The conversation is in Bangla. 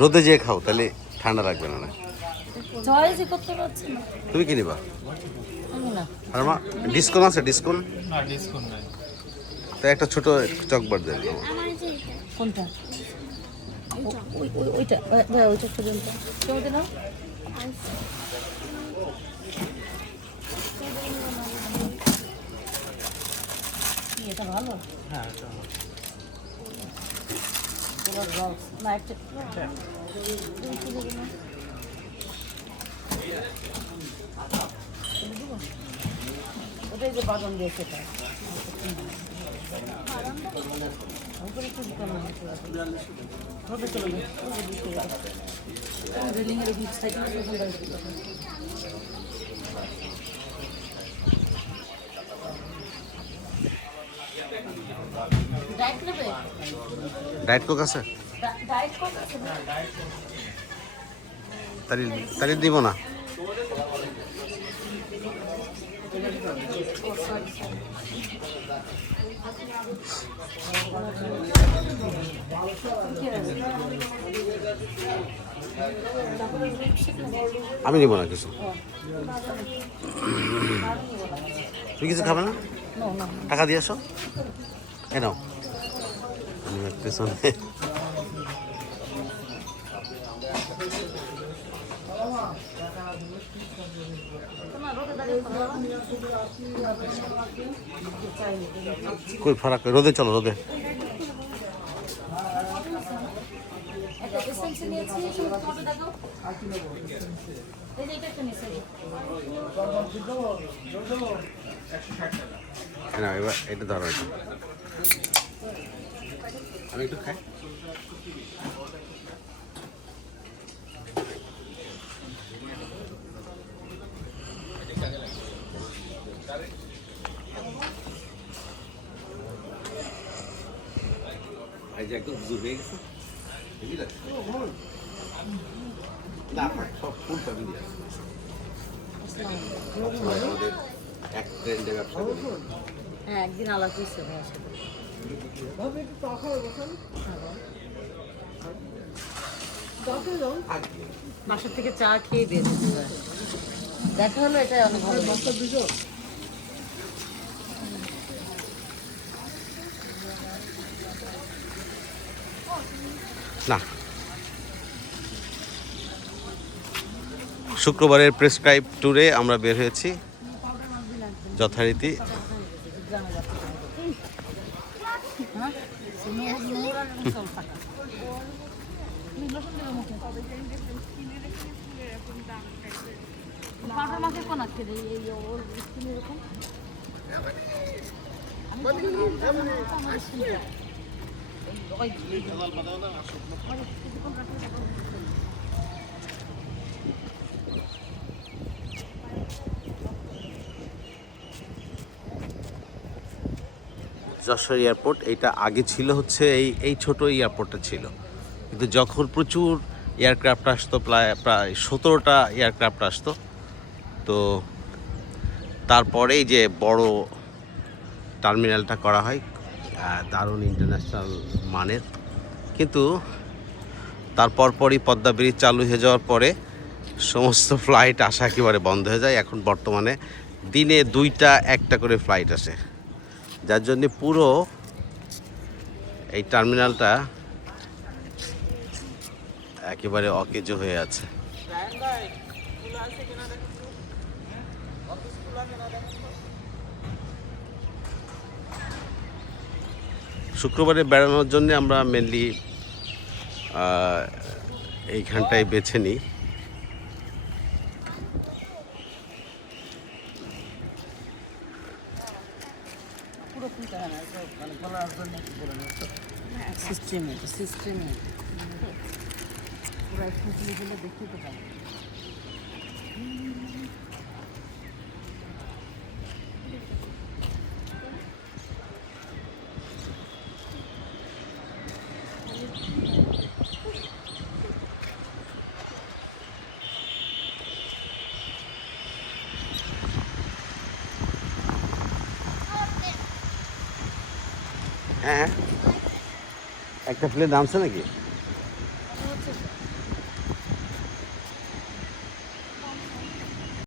রোদে যেয়ে খাও, তাহলে ঠান্ডা লাগবে না। চয়েসই করতে পারছি না। তুমি কি নিবা? আমি না। আর মা ডিসকাউন্ট আছে? ডিসকাউন্ট না, ডিসকাউন্ট নাই। তাই একটা ছোট চকবার দেন। কোনটা? ওইটা ভাই, ওইটা পর্যন্ত কেমন না? এটা ভালো। হ্যাঁ, এটা ভালো। না একটা ওটাই যে বাদাম দিয়ে সেটা ডায়েট কোক আছে? তাহলে দিব না। আমি নিব না কিছু। তুমি কিছু খাবে না? টাকা দিয়ে আসো। এ নাও। পেছনে কই ফারাক, রোদে চলো, রোদে। না এবার এটা ধরো, এটা আমি একটু খাই। একদম দূর হয়ে গেছে। না সব ফুল ফ্যামিলি আছে। আমাদের এক ট্রেন্ডে ব্যবসা করি। হ্যাঁ, একদিন আলাদা হয়েছে ভাইয়ের সাথে। বাসার থেকে চা খেয়ে বের হচ্ছে দেখা হলো, এটাই অনেক ভালো। না, শুক্রবারের প্রেসক্রাইব ট্যুরে আমরা বের হয়েছি যথারীতি। যশোর এয়ারপোর্ট, এইটা আগে ছিল হচ্ছে এই ছোট এয়ারপোর্টটা ছিল, কিন্তু যখন প্রচুর এয়ারক্রাফট আসতো, প্রায় 17টা এয়ারক্রাফট আসতো, তো তারপরেই যে বড় টার্মিনালটা করা হয়, দারুণ ইন্টারন্যাশনাল মানের। কিন্তু তারপর পরই পদ্মা ব্রিজ চালু হয়ে যাওয়ার পরে সমস্ত ফ্লাইট আসা একেবারে বন্ধ হয়ে যায়। এখন বর্তমানে দিনে 2টা 1টা করে ফ্লাইট আসে, যার জন্যে পুরো এই টার্মিনালটা একেবারে অকেজো হয়ে আছে। শুক্রবারে বেড়ানোর জন্য আমরা মেনলি এইখানটায় বেছে নিই। দেখতে তো পাই। হ্যাঁ একটা প্লেট নামছে নাকি